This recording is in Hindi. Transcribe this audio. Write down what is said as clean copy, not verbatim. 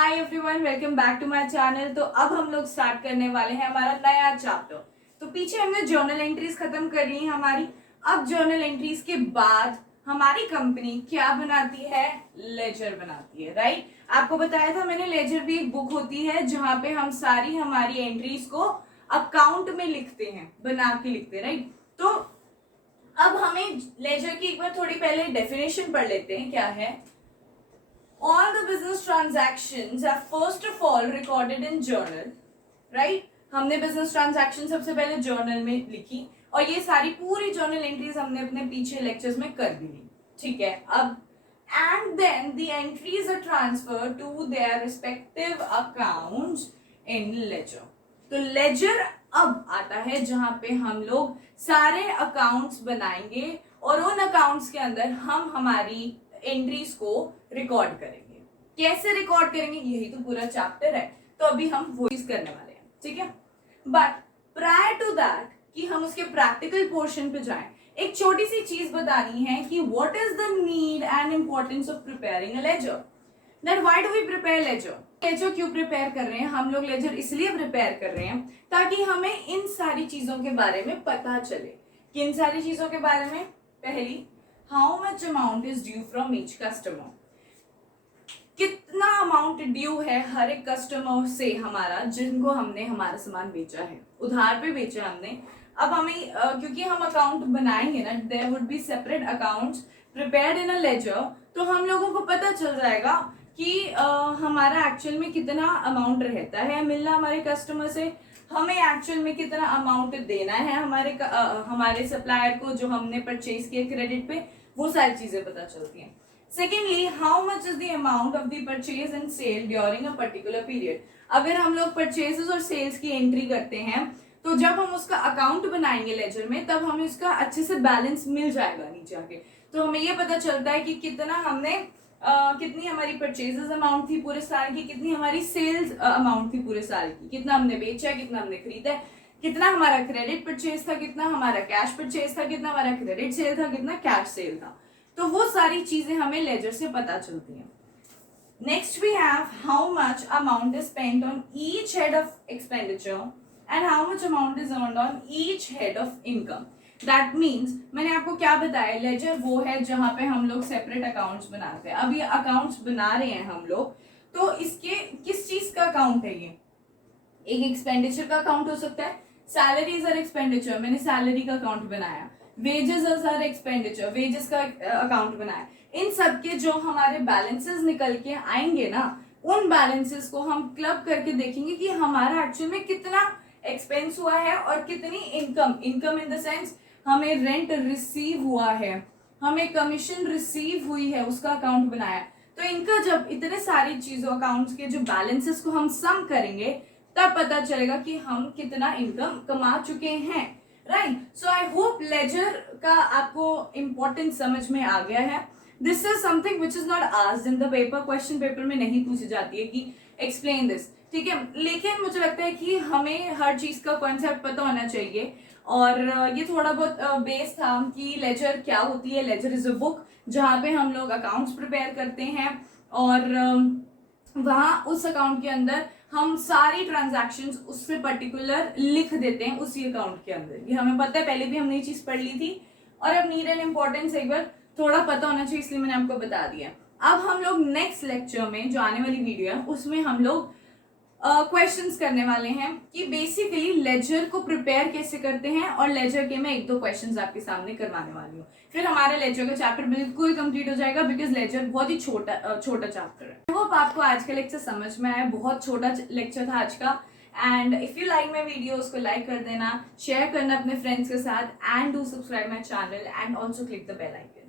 Hi everyone, welcome back to my channel. तो अब हम लोग स्टार्ट करने वाले हैं हमारा नया चैप्टर। तो पीछे हमने जर्नल एंट्रीज खत्म कर ली है हमारी। अब जर्नल एंट्रीज के बाद हमारी कंपनी क्या बनाती है? लेजर बनाती है, राइट। आपको बताया था मैंने, लेजर भी एक बुक होती है जहां पे हम सारी हमारी एंट्रीज को अकाउंट में लिखते हैं, बना के लिखते हैं, राइट। तो अब हमें लेजर की एक बार थोड़ी पहले डेफिनेशन पढ़ लेते हैं, क्या है। All the business transactions are first of all recorded in journal, right? हमने business transaction सबसे पहले journal में लिखी और ये सारी पूरी journal entries हमने अपने पीछे lectures में कर भी ली, ठीक है। अब and then the entries are transferred to their respective accounts in ledger. तो ledger अब आता है जहां पे हम लोग सारे accounts बनाएंगे और उन accounts के अंदर हम हमारी एंट्रीज को रिकॉर्ड करेंगे। कैसे रिकॉर्ड करेंगे, यही तो पूरा चैप्टर है। तो अभी हम वो चीज करने वाले हैं, ठीक है। बट प्रायर टू दैट कि हम उसके प्रैक्टिकल पोर्शन पे जाएं, एक छोटी सी चीज बतानी है कि what is the need and importance of preparing a ledger. That why do we prepare ledger? Ledger क्यों प्रिपेयर कर रहे हैं हम लोग? लेजर इसलिए प्रिपेयर कर रहे हैं ताकि हमें इन सारी चीजों के बारे में पता चले। किन सारी चीजों के बारे में? पहली, how much amount is due from each customer. कितना अमाउंट ड्यू है हर एक कस्टमर से हमारा, जिनको हमने हमारा सामान बेचा है, उधार पे बेचा हमने। अब हमें क्योंकि हम अकाउंट बनाएंगे ना, there would be separate accounts prepared in a ledger, तो हम लोगों को पता चल जाएगा कि हमारा एक्चुअल में कितना अमाउंट रहता है मिलना हमारे कस्टमर से, हमें एक्चुअल में कितना अमाउंट देना है हमारे सप्लायर को जो हमने परचेज किया क्रेडिट पे, वो सारी चीजें पता चलती हैं। Secondly, how much is the amount of the purchase and sale during a particular period. अगर हम लोग परचेजेस और सेल्स की एंट्री करते हैं तो जब हम उसका अकाउंट बनाएंगे लेजर में, तब हमें उसका अच्छे से बैलेंस मिल जाएगा नीचे आके। तो हमें ये पता चलता है कि कितना हमने कितनी हमारी परचेजेस अमाउंट थी पूरे साल की, कितनी हमारी सेल्स अमाउंट थी पूरे साल की, कितना हमने बेचा, कितना हमने खरीदा, कितना हमारा क्रेडिट परचेज था, कितना हमारा कैश परचेज था, कितना हमारा क्रेडिट सेल था, कितना कैश सेल था। तो वो सारी चीजें हमें लेजर से पता चलती हैं। Next we have how much amount is spent on each head of expenditure and how much amount is earned on each head of income. That means, मैंने आपको क्या बताया, लेजर वो है जहां पे हम लोग सेपरेट अकाउंट्स बनाते हैं। अब ये अकाउंट्स बना रहे हैं हम लोग, तो इसके किस चीज का अकाउंट है ये? एक एक्सपेंडिचर का अकाउंट हो सकता है, सैलरीज और एक्सपेंडिचर, मैंने सैलरी का अकाउंट बनाया। वेजेस और एक्सपेंडिचर, वेजेस का अकाउंट बनाया। इन सब के जो हमारे बैलेंसेस निकल के आएंगे ना, उन बैलेंसेस को हम क्लब करके देखेंगे कि हमारा एक्चुअल में कितना एक्सपेंस हुआ है और कितनी इनकम इन द सेंस हमें रेंट रिसीव हुआ है, हमें कमीशन रिसीव हुई है, उसका अकाउंट बनाया। तो इनका जब इतने सारी चीजों अकाउंट्स के जो बैलेंसेस को हम सम करेंगे, तब पता चलेगा कि हम कितना इनकम कमा चुके हैं, right. So I hope ledger का आपको इंपॉर्टेंस समझ में आ गया है। This is something which is not asked in the paper, question paper में नहीं पूछी जाती है कि एक्सप्लेन दिस, ठीक है। लेकिन मुझे लगता है कि हमें हर चीज का कॉन्सेप्ट पता होना चाहिए। और ये थोड़ा बहुत बेस था कि लेजर क्या होती है। लेजर इज अ बुक जहाँ पे हम लोग अकाउंट्स प्रिपेयर करते हैं और वहाँ उस अकाउंट के अंदर हम सारी ट्रांजैक्शंस उससे पर्टिकुलर लिख देते हैं उसी अकाउंट के अंदर। ये हमें पता है, पहले भी हमने ये चीज पढ़ ली थी और अब नीड एंड इम्पोर्टेंस एक बार थोड़ा पता होना चाहिए, इसलिए मैंने आपको बता दिया। अब हम लोग नेक्स्ट लेक्चर में जो आने वाली वीडियो है उसमें हम लोग क्वेश्चंस करने वाले हैं कि बेसिकली लेजर को प्रिपेयर कैसे करते हैं, और लेजर के मैं एक दो क्वेश्चंस आपके सामने करवाने वाली हूँ। फिर हमारा लेजर का चैप्टर बिल्कुल कंप्लीट हो जाएगा, बिकॉज लेजर बहुत ही छोटा चैप्टर है। आई होप आपको आज का लेक्चर समझ में आया। बहुत छोटा लेक्चर था आज का। And if you like my video, उसको लाइक कर देना, शेयर करना अपने फ्रेंड्स के साथ, and do subscribe my channel and also click the bell icon.